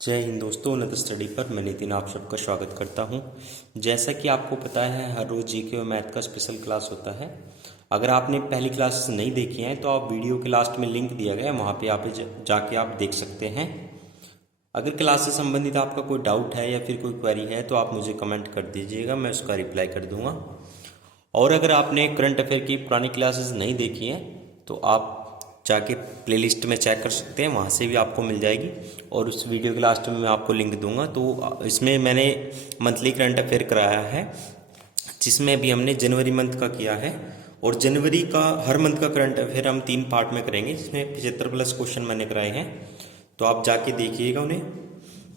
जय हिंद दोस्तों, उन्नत स्टडी पर मैं नितिन आप सबका स्वागत करता हूं। जैसा कि आपको पता है, हर रोज़ जीके और मैथ का स्पेशल क्लास होता है। अगर आपने पहली क्लास नहीं देखी है तो आप वीडियो के लास्ट में लिंक दिया गया है, वहां पे आप जाके आप देख सकते हैं। अगर क्लास से संबंधित आपका कोई डाउट है या फिर कोई क्वेरी है तो आप मुझे कमेंट कर दीजिएगा, मैं उसका रिप्लाई कर दूंगा। और अगर आपने करंट अफेयर की पुरानी क्लासेस नहीं देखी हैं तो आप जाके प्लेलिस्ट में चेक कर सकते हैं, वहाँ से भी आपको मिल जाएगी। और उस वीडियो के लास्ट में मैं आपको लिंक दूंगा। तो इसमें मैंने मंथली करंट अफेयर कराया है, जिसमें अभी हमने जनवरी मंथ का किया है। और जनवरी का हर मंथ का करंट अफेयर हम 3 पार्ट में करेंगे, जिसमें 75+ क्वेश्चन मैंने कराए हैं। तो आप जाके देखिएगा उन्हें,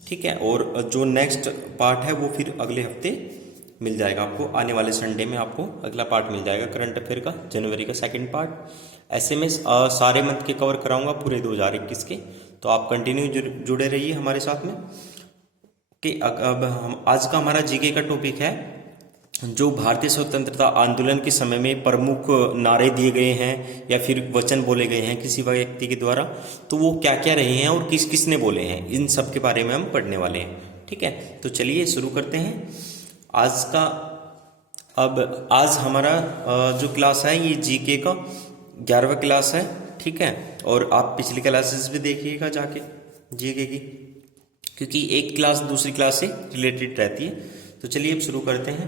ठीक है। और जो नेक्स्ट पार्ट है वो फिर अगले हफ्ते मिल जाएगा आपको, आने वाले संडे में आपको अगला पार्ट मिल जाएगा करंट अफेयर का, जनवरी का सेकंड पार्ट। ऐसे में सारे मंथ के कवर कराऊंगा पूरे 2021 के। तो आप कंटिन्यू जुड़े रहिए हमारे साथ में। कि अब हम आज का हमारा जीके का टॉपिक है, जो भारतीय स्वतंत्रता आंदोलन के समय में प्रमुख नारे दिए गए हैं या फिर वचन बोले गए हैं किसी व्यक्ति के द्वारा, तो वो क्या क्या रहे हैं और किस किस ने बोले हैं, इन सब के बारे में हम पढ़ने वाले हैं, ठीक है। तो चलिए शुरू करते हैं आज का। अब आज हमारा जो क्लास है ये जीके का 11वां क्लास है, ठीक है। और आप पिछली क्लासेस भी देखिएगा जाके जीके की, क्योंकि एक क्लास दूसरी क्लास से रिलेटेड रहती है। तो चलिए अब शुरू करते हैं।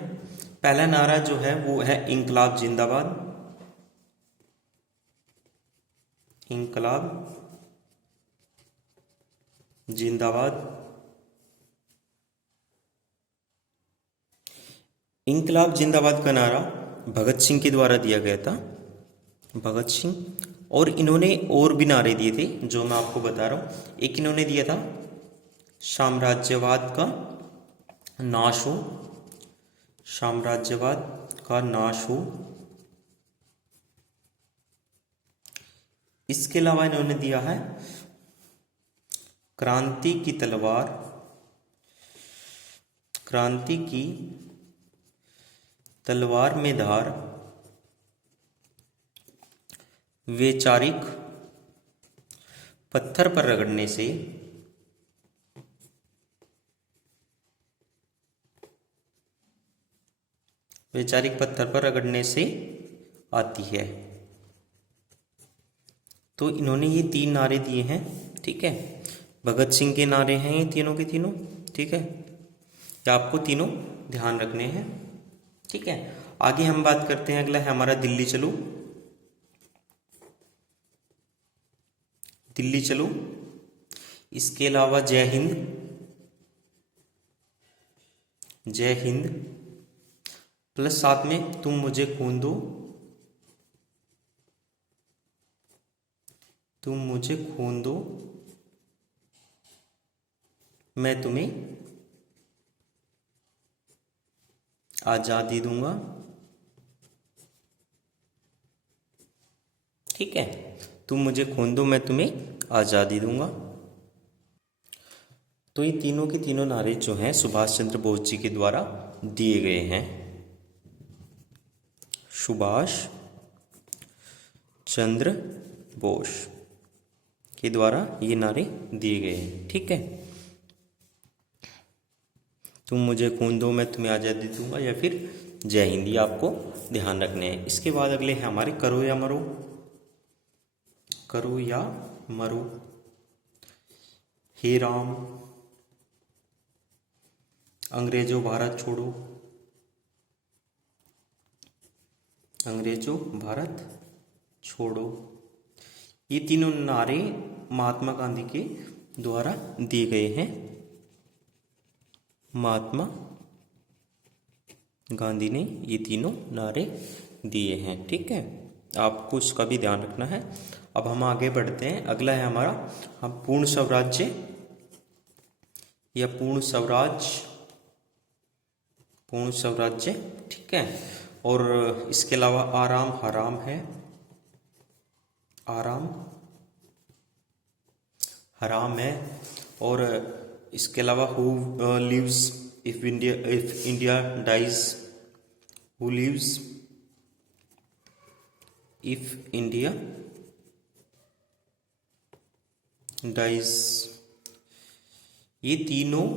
पहला नारा जो है वो है इंकलाब जिंदाबाद। इंकलाब जिंदाबाद। इंकलाब जिंदाबाद का नारा भगत सिंह के द्वारा दिया गया था, भगत सिंह। और इन्होंने और भी नारे दिए थे जो मैं आपको बता रहा हूं। एक इन्होंने दिया था साम्राज्यवाद का नाश हो, साम्राज्यवाद का नाश हो। इसके अलावा इन्होंने दिया है क्रांति की तलवार, क्रांति की तलवार में धार, वैचारिक पत्थर पर रगड़ने से वैचारिक पत्थर पर रगड़ने से आती है। तो इन्होंने ये 3 नारे दिए हैं, ठीक है। भगत सिंह के नारे हैं ये तीनों के तीनों, ठीक है। ये आपको तीनों ध्यान रखने हैं, ठीक है। आगे हम बात करते हैं, अगला है हमारा दिल्ली चलो। दिल्ली चलो। इसके अलावा जय हिंद, जय हिंद, प्लस साथ में तुम मुझे खून दो, तुम मुझे खून दो, मैं तुम्हें आजादी दूंगा, ठीक है। तुम मुझे खून दो, मैं तुम्हें आजादी दूंगा। तो ये तीनों के तीनों नारे जो हैं सुभाष चंद्र बोस जी के द्वारा दिए गए हैं। सुभाष चंद्र बोस के द्वारा ये नारे दिए गए हैं, ठीक है। तुम मुझे खून दो, मैं तुम्हें आज़ादी दूंगा, या फिर जय हिंद, ये आपको ध्यान रखने हैं। इसके बाद अगले हैं हमारे करो या मरो। करो या मरो। हे राम, अंग्रेजों भारत छोड़ो, अंग्रेजों भारत छोड़ो। ये तीनों नारे महात्मा गांधी के द्वारा दिए गए हैं। महात्मा गांधी ने ये तीनों नारे दिए हैं, ठीक है। आपको इसका भी ध्यान रखना है। अब हम आगे बढ़ते हैं, अगला है हमारा हम पूर्ण स्वराज्य या पूर्ण स्वराज, पूर्ण स्वराज्य, ठीक है। और इसके अलावा आराम हराम है, आराम हराम है। और इसके अलावा who lives if India dies, who lives if India dies, ये तीनों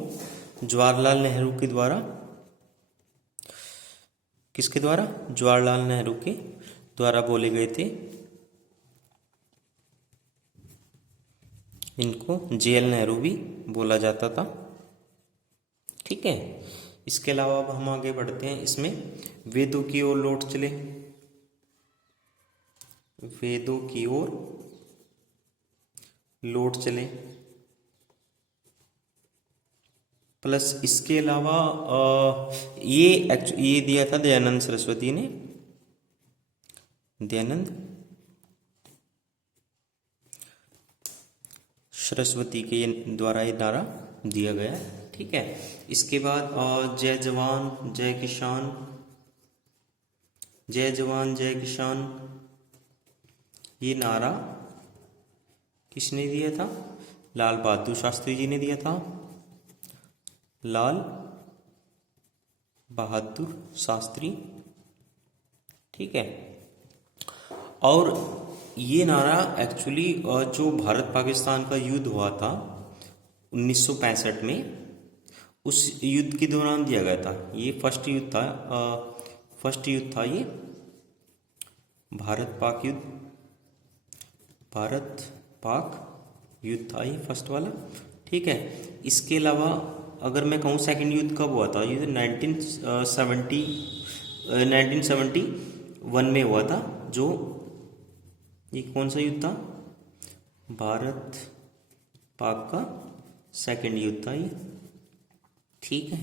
जवाहरलाल नेहरू के द्वारा, किसके द्वारा? जवाहरलाल नेहरू के द्वारा बोले गए थे। इनको जेएल नेहरू भी बोला जाता था। ठीक है, इसके अलावा अब हम आगे बढ़ते हैं। इसमें वेदों की ओर लौट चले, वेदों की ओर लौट चले। प्लस इसके अलावा ये दिया था दयानंद सरस्वती ने, दयानंद सरस्वती के द्वारा ये नारा दिया गया। ठीक है, इसके बाद जय जवान जय किसान, जय जवान जय किसान, ये नारा किसने दिया था? लाल बहादुर शास्त्री जी ने दिया था, लाल बहादुर शास्त्री। ठीक है, और ये नारा एक्चुअली जो भारत पाकिस्तान का युद्ध हुआ था 1965 में, उस युद्ध के दौरान दिया गया था। ये फर्स्ट युद्ध था, फर्स्ट युद्ध था ये भारत पाक युद्ध, भारत पाक युद्ध था ये फर्स्ट वाला। ठीक है, इसके अलावा अगर मैं कहूँ सेकंड युद्ध कब हुआ था, ये 1971 में हुआ था। जो ये कौन सा युद्ध था? भारत पाक का सेकंड युद्ध था ये। ठीक है,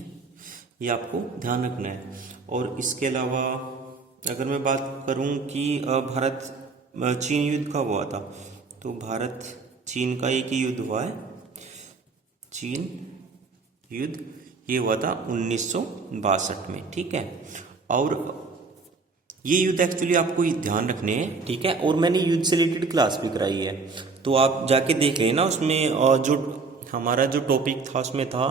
ये आपको ध्यान रखना है। और इसके अलावा अगर मैं बात करूं कि भारत चीन युद्ध कब हुआ था, तो भारत चीन का एक ही युद्ध हुआ है, चीन युद्ध, ये हुआ था 1962 में। ठीक है, और ये युद्ध एक्चुअली आपको ध्यान रखने हैं। ठीक है, और मैंने युद्ध से रिलेटेड क्लास भी कराई है, तो आप जाके देख लेना। उसमें जो हमारा जो टॉपिक था उसमें था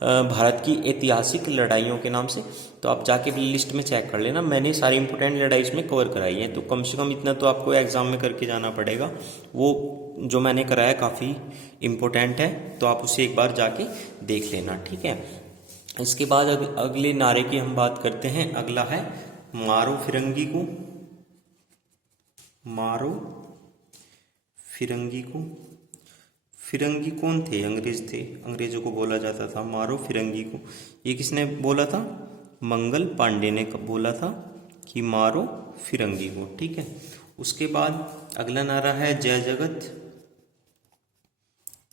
भारत की ऐतिहासिक लड़ाइयों के नाम से, तो आप जाके लिस्ट में चेक कर लेना। मैंने सारी इंपॉर्टेंट लड़ाई इसमें कवर कराई है, तो कम से कम इतना तो आपको एग्जाम में करके जाना पड़ेगा। वो जो मैंने कराया काफ़ी इम्पोर्टेंट है, तो आप उसे एक बार जाके देख लेना। ठीक है, इसके बाद अगले नारे की हम बात करते हैं। अगला है मारो फिरंगी को, मारो फिरंगी को। फिरंगी कौन थे? अंग्रेज थे, अंग्रेजों को बोला जाता था मारो फिरंगी को। ये किसने बोला था? मंगल पांडे ने बोला था कि मारो फिरंगी को। ठीक है, उसके बाद अगला नारा है जय जगत।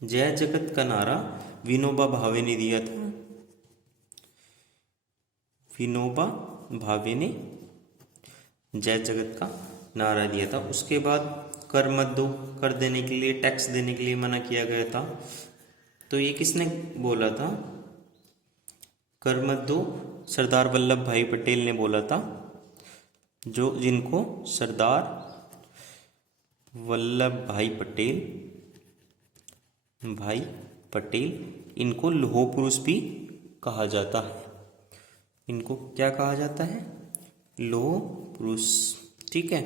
जय जगत का नारा विनोबा भावे ने दिया था, विनोबा भावे ने जय जगत का नारा दिया था। उसके बाद कर मत दो, कर देने के लिए, टैक्स देने के लिए मना किया गया था, तो ये किसने बोला था? कर मत दो सरदार वल्लभ भाई पटेल ने बोला था, जो जिनको सरदार वल्लभ भाई पटेल, इनको लौह पुरुष भी कहा जाता है। इनको क्या कहा जाता है? लौह पुरुष। ठीक है,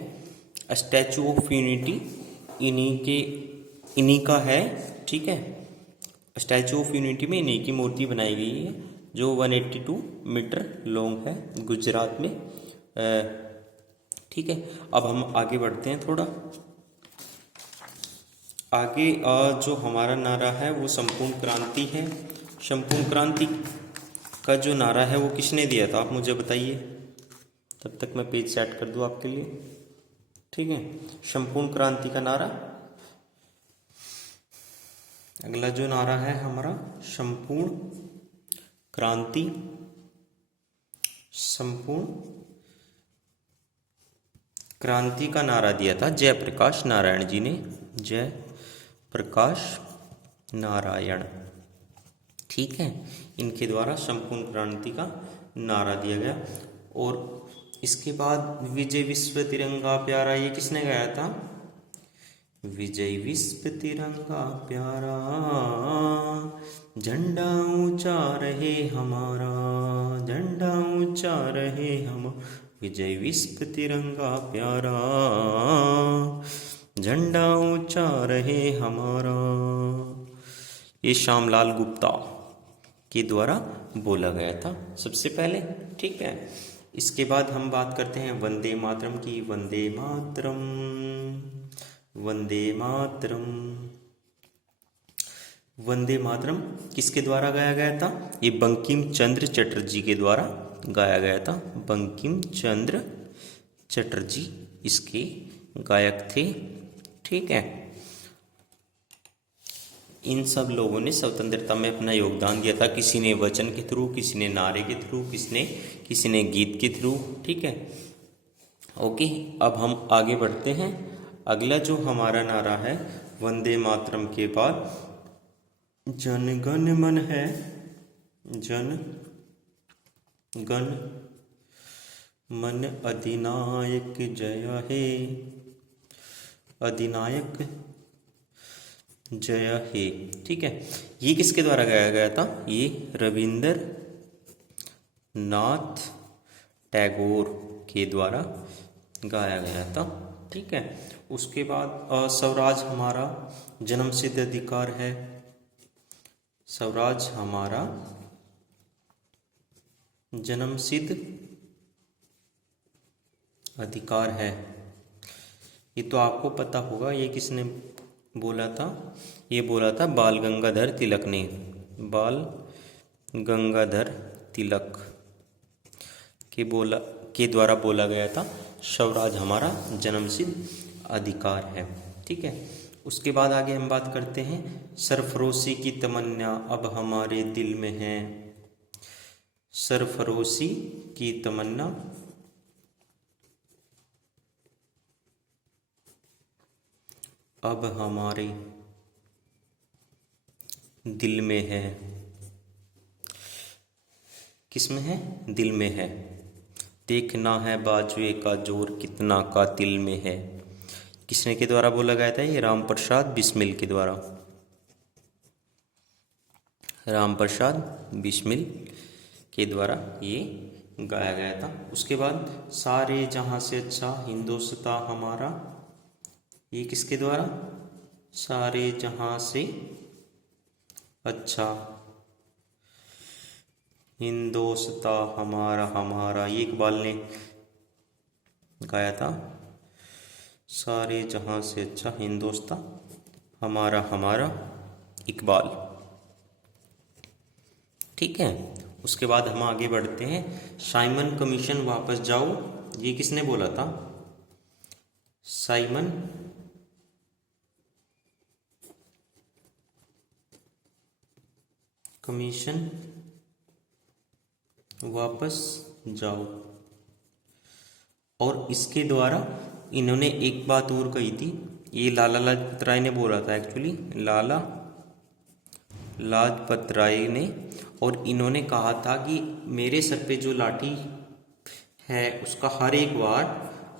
स्टैचू ऑफ यूनिटी इन्हीं का है। ठीक है, स्टैचू ऑफ यूनिटी में इन्हीं की मूर्ति बनाई गई है, जो 182 मीटर लॉन्ग है, गुजरात में। ठीक है, अब हम आगे बढ़ते हैं थोड़ा आगे। जो हमारा नारा है वो संपूर्ण क्रांति है। संपूर्ण क्रांति का जो नारा है वो किसने दिया था, आप मुझे बताइए, तब तक मैं पेज सेट कर दूं आपके लिए। ठीक है, संपूर्ण क्रांति का नारा, अगला जो नारा है हमारा संपूर्ण क्रांति, संपूर्ण क्रांति का नारा दिया था जयप्रकाश नारायण जी ने, जयप्रकाश नारायण। ठीक है, इनके द्वारा संपूर्ण क्रांति का नारा दिया गया। और इसके बाद विजय विश्व तिरंगा प्यारा, ये किसने गाया था? विजय विश्व तिरंगा प्यारा, झंडा ऊंचा रहे हमारा, झंडा ऊंचा रहे हम, विजय विश्व तिरंगा प्यारा, झंडा ऊंचा रहे हमारा। ये श्यामलाल गुप्ता, के द्वारा बोला गया था सबसे पहले। ठीक है, इसके बाद हम बात करते हैं वंदे मातरम की। वंदे मातरम, वंदे मातरम। वंदे मातरम किसके द्वारा गाया गया था? ये बंकिम चंद्र चटर्जी के द्वारा गाया गया था। बंकिम चंद्र चटर्जी इसके गायक थे। ठीक है, इन सब लोगों ने स्वतंत्रता में अपना योगदान दिया था। किसी ने वचन के थ्रू, किसी ने नारे के थ्रू, किसी ने गीत के थ्रू। ठीक है, ओके। अब हम आगे बढ़ते हैं। अगला जो हमारा नारा है वंदे मातरम के बाद जन गण मन है। जन गण मन अधिनायक जय हे। अधिनायक जय हे। ठीक है, ये किसके द्वारा गाया गया था? ये रविंद्र नाथ टैगोर के द्वारा गाया गया था। ठीक है, उसके बाद स्वराज हमारा जन्मसिद्ध अधिकार है। स्वराज हमारा जन्मसिद्ध अधिकार है। ये तो आपको पता होगा, ये किसने बोला था? ये बोला था बाल गंगाधर तिलक ने। बाल गंगाधर तिलक के द्वारा बोला गया था स्वराज हमारा जन्मसिद्ध अधिकार है। ठीक है, उसके बाद आगे हम बात करते हैं सरफरोशी की तमन्ना अब हमारे दिल में है। सरफरोशी की तमन्ना अब हमारे दिल में है। किस में है? दिल में है। देखना है बाजुए का जोर कितना कातिल में है। किसने के द्वारा बोला गया था? ये राम प्रसाद बिस्मिल के द्वारा। राम प्रसाद बिस्मिल के द्वारा ये गाया गया था। उसके बाद सारे जहां से अच्छा हिंदुस्तान हमारा, ये किसके द्वारा? सारे जहां से अच्छा हिंदुस्तान हमारा, हमारा ये इकबाल ने गाया था। सारे जहां से अच्छा हिंदुस्तान हमारा, हमारा इकबाल। ठीक है, उसके बाद हम आगे बढ़ते हैं। साइमन कमीशन वापस जाओ, ये किसने बोला था? साइमन कमीशन वापस जाओ। और इसके द्वारा इन्होंने एक बात और कही थी। ये लाला लाजपत राय ने बोला था एक्चुअली, लाला लाजपत राय ने। और इन्होंने कहा था कि मेरे सर पे जो लाठी है उसका हर एक वार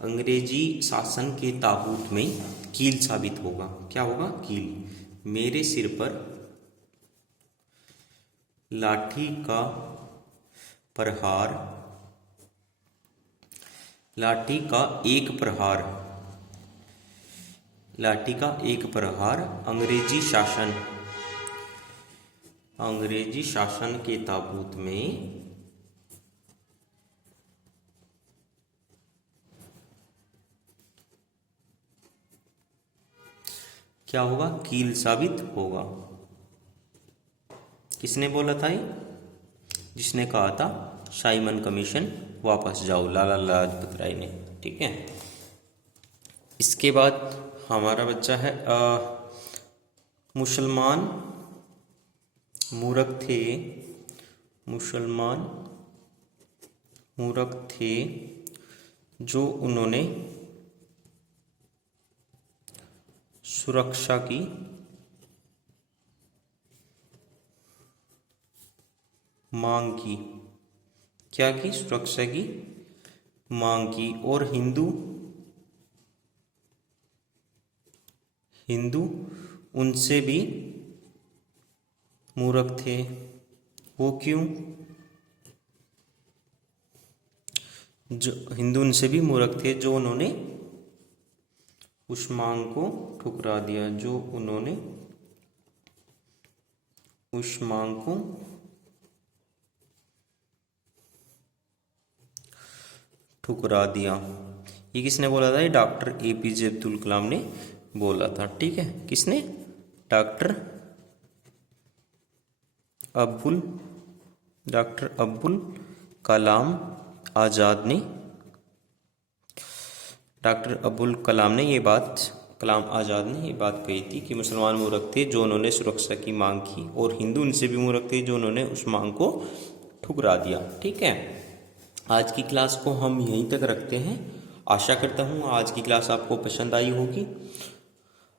अंग्रेजी शासन के ताबूत में कील साबित होगा। क्या होगा? कील। मेरे सिर पर लाठी का प्रहार, लाठी का एक प्रहार, लाठी का एक प्रहार अंग्रेजी शासन के ताबूत में क्या होगा? कील साबित होगा। किसने बोला था ये? जिसने कहा था साइमन कमीशन वापस जाओ, लाला लाजपत राय ने। ठीक है, इसके बाद हमारा बच्चा है मुसलमान मूर्ख थे। मुसलमान मूर्ख थे जो उन्होंने सुरक्षा की मांग की। क्या की? सुरक्षा की मांग की। और हिंदू उनसे भी मूर्ख थे। वो क्यों? जो हिंदू उनसे भी मूर्ख थे जो उन्होंने उस मांग को ठुकरा दिया, जो उन्होंने उस मांग को ठुकरा दिया। ये किसने बोला था? ये डॉक्टर APJ अब्दुल कलाम ने बोला था। ठीक है, किसने? डॉक्टर अब्दुल कलाम आज़ाद ने, डॉक्टर अब्दुल कलाम ने ये बात, कलाम आज़ाद ने ये बात कही थी कि मुसलमान मूर्ख थे जो उन्होंने सुरक्षा की मांग की, और हिंदू उनसे भी मूर्ख थे जो उन्होंने उस मांग को ठुकरा दिया। ठीक है, आज की क्लास को हम यहीं तक रखते हैं। आशा करता हूँ आज की क्लास आपको पसंद आई होगी।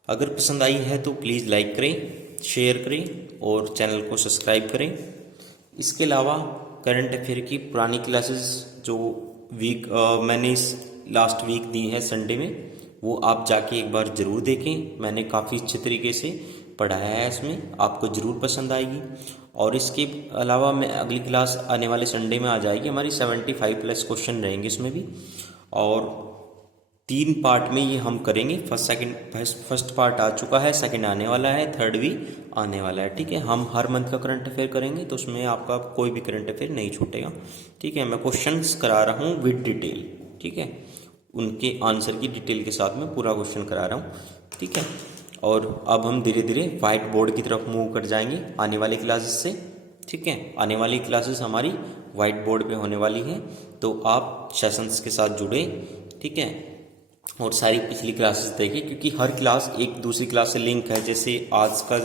अगर पसंद आई है तो प्लीज़ लाइक करें, शेयर करें और चैनल को सब्सक्राइब करें। इसके अलावा करंट अफेयर की पुरानी क्लासेस जो मैंने इस लास्ट वीक दी है संडे में, वो आप जाके एक बार ज़रूर देखें। मैंने काफ़ी अच्छे तरीके से पढ़ाया है, इसमें आपको ज़रूर पसंद आएगी। और इसके अलावा मैं अगली क्लास आने वाले संडे में आ जाएगी हमारी, 75+ क्वेश्चन रहेंगे इसमें भी, और 3 पार्ट में ये हम करेंगे। फर्स्ट पार्ट आ चुका है, सेकंड आने वाला है, थर्ड भी आने वाला है। ठीक है, हम हर मंथ का करंट अफेयर करेंगे, तो उसमें आपका कोई भी करंट अफेयर नहीं छूटेगा। ठीक है, मैं क्वेश्चंस करा रहा हूँ विद डिटेल। ठीक है, उनके आंसर की डिटेल के साथ में पूरा क्वेश्चन करा रहा हूँ। ठीक है, और अब हम धीरे धीरे व्हाइट बोर्ड की तरफ मूव कर जाएंगे आने वाली क्लासेस से। ठीक है, आने वाली क्लासेस हमारी व्हाइट बोर्ड पे होने वाली है, तो आप सेशंस के साथ जुड़े। ठीक है, और सारी पिछली क्लासेस देखिए, क्योंकि हर क्लास एक दूसरी क्लास से लिंक है। जैसे आज का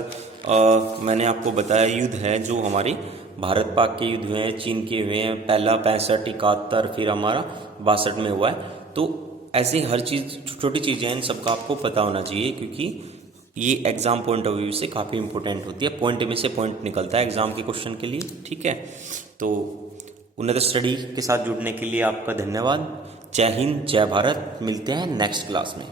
मैंने आपको बताया युद्ध है जो हमारे भारत पाक के युद्ध हुए हैं, चीन के हुए हैं, पहला 65, 71, फिर हमारा 62 में हुआ है। तो ऐसे हर चीज़, छोटी चीज़ें हैं, इन सबका आपको पता होना चाहिए, क्योंकि ये एग्जाम पॉइंट ऑफ व्यू से काफ़ी इंपॉर्टेंट होती है। पॉइंट में से पॉइंट निकलता है एग्जाम के क्वेश्चन के लिए। ठीक है, तो उन्नत स्टडी के साथ जुड़ने के लिए आपका धन्यवाद। जय हिंद, जय भारत। मिलते हैं नेक्स्ट क्लास में।